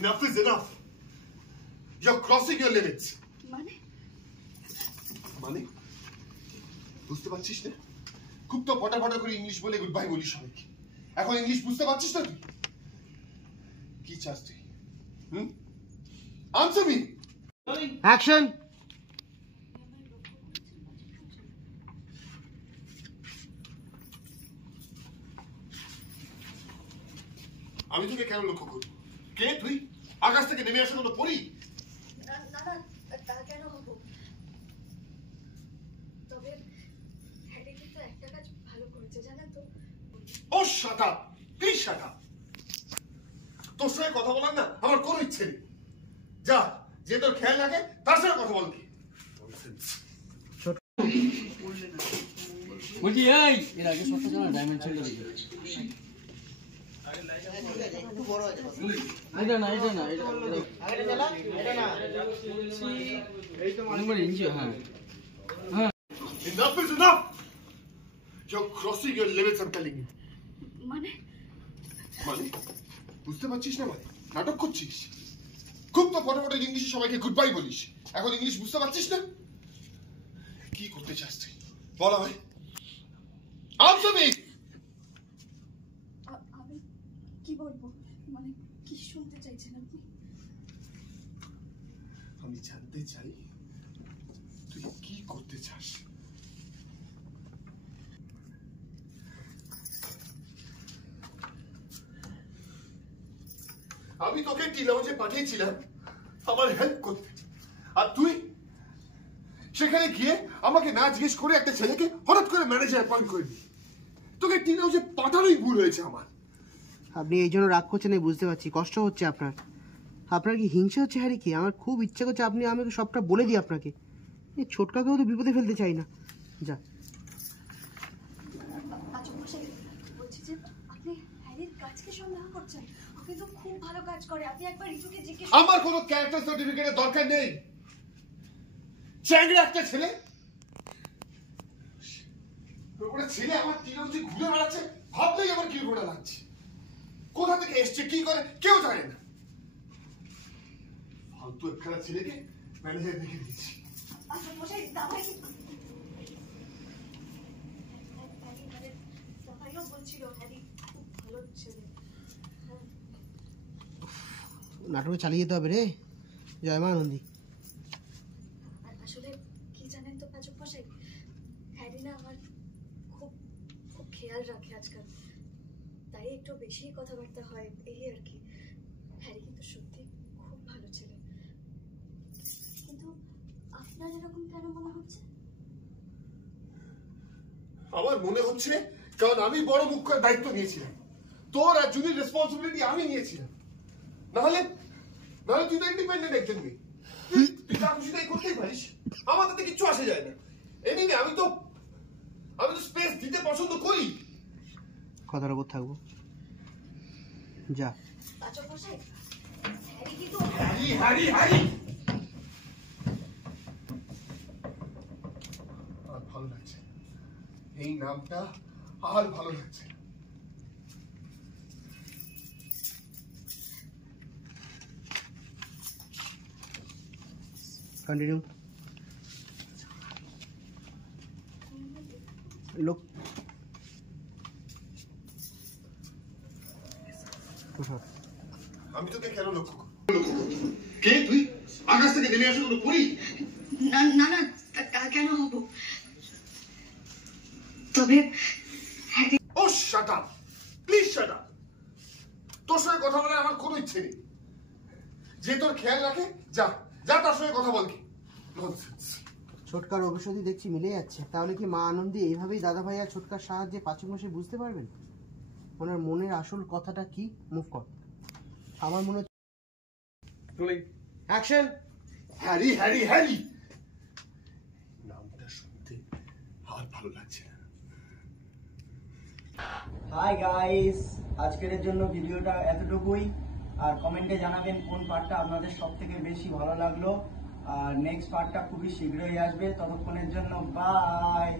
Enough is enough. You're crossing your limits. মানে বুঝতে পারছিস না? খুব তো ফটাফটা করে ইংলিশ বলে গুড বাই বলিস সবাইকে। এখন ইংলিশ বুঝতে পারছিস না তুই? কি চাস তুই? Answer me. অ্যাকশন। আমি তোকে কেন লক্ষ্য করব? কে তুই? আকাশ থেকে নেমে আসা কোনো পরী? না না তা কেন হবো? তবে হ্যারি কিন্তু একটা কাজ ভালো করেছে জানেন তো? ও shut up, please shut up. তোর সঙ্গে কথা বলার না আমার কোনো ইচ্ছে নেই। যা, যে তোর খেয়াল রাখে তার সঙ্গে কথা বল কি? বলছি এই এর আগে সবটা জানা ডাইমেনশনটা দেখে এটা না এই তো মানে ইঞ্চি হ্যাঁ Enough is enough. You're crossing your limits, I'm telling you. মানে বুঝতে পারছিস না? মানে নাটক করছিস? খুব তো ফটাফট ইংলিশে সবাইকে গুড বাই বলিস। এখন ইংলিশ বুঝতে পারছিস না? কি করতে চাস তুই? বল আমায়। Answer me. আমি কি বলবো? মানে কি শুনতে চাইছেন আপনি? আমি জানতে চাই তুই কি করতে চাস। আমি তোকে টি লাউঞ্জে পাঠিয়েছিলাম আমার হেল্প করতে, আর তুই সেখানে গিয়ে আমাকে না জিজ্ঞেস করে একটা ছেলেকে হঠাৎ করে ম্যানেজার অ্যাপয়েন্ট করে দিই। তোকে টি লাউঞ্জে পাঠানোই ভুল হয়েছে আমার। আপনি এই জন্য রাগ করছেন বুঝতে পারছি, কষ্ট হচ্ছে আপনার কি হিংসা হচ্ছে হ্যারি? কি আমার খুব ইচ্ছে করছে আপনি আমাকে সবটা বলে দিই আপনাকে। এই ছোটকাকেও তো বিপদে ফেলতে চাই না। যা বলছি যে আপনি হ্যারির কাজকে সন্দেহ করছেন। ও কিন্তু খুব ভালো কাজ করে। আপনি একবার রিতুকে জিজ্ঞেস। আমার কোনো ক্যারেক্টার সার্টিফিকেটের দরকার নেই। চ্যাংড়া একটা ছেলে, ওটা ছেলে আমার টি লাউঞ্জে ঘুরে বেড়াচ্ছে, ভাবলেই আমার কি ঘোড়া লাগছে। কোথা থেকে এসছে কি করে কেউ জানে না। ফালতু একখানা ছেলেকে ম্যানেজার দেখে দিচ্ছি। আচ্ছা মশাই দাবাই সাফাইও বলছিল হ্যারি খুব ভালো ছেলে। নাটকে চালিয়ে যেতে হবে রে। জয় মা আনন্দী। আসলে কি জানেন তো পাচক মশাই, হ্যারি না আমার খুব খুব খেয়াল রাখে আজকাল, তাই একটু বেশি কথাবার্তা হয় এই আর কি। হ্যারি কিন্তু সত্যি খুব ভালো ছেলে। কিন্তু আপনার এরকম কেন মনে হচ্ছে? আমার মনে হচ্ছে কারণ আমি বড় মুখ্য দায়িত্ব নিয়েছিলাম, তোর আর জুনির রেসপন্সিবিলিটি আমি নিয়েছিলাম। নাহলে তুই তো ইন্ডিপেন্ডেন্ট একজন মেয়ে, তুই যা খুশি তাই করতেই পারিস, আমার তাতে কিচ্ছু আসে যায় না। এমনি আমি তো স্পেস দিতে পছন্দ করি। কথার উপর থাকবো। যা পাচক মশাই, হ্যারি কিন্তু হ্যারি আর ভালো লাগছে, এই নামটা আর ভালো লাগছে। কন্টিনিউ। লোক আমি তোকে কেন লক্ষ্য করব? কে তুই? আকাশ থেকে নেমে আসা কোনো পরী? না না না তা কেন হবো? তবে ও shut up, please shut up. তোর সঙ্গে কথা বলার আমার কোনো ইচ্ছে নেই। যে তোর খেয়াল রাখে যা তার সঙ্গে কথা বল কি? ননসেন্স। ছোটকার অভিষেকই দেখছি মিলে যাচ্ছে। তাহলে কি মা আনন্দী এইভাবেই দাদা ভাই আর ছোটকার সাহায্যে পাচক মশাই বুঝতে পারবেন ওনার মনের আসল কথাটা কি? মুভ কর। আমার মনে হচ্ছে অ্যাকশন। হ্যারি নামটা শুনতে আর ভালো লাগছে না। হাই গাইস, আজকের জন্য ভিডিওটা এতটুকুই। আর কমেন্টে জানাবেন কোন পার্টটা আপনাদের সব থেকে বেশি ভালো লাগলো। আর নেক্সট পার্টটা খুবই শীঘ্রই আসবে। ততক্ষণের জন্য বাই।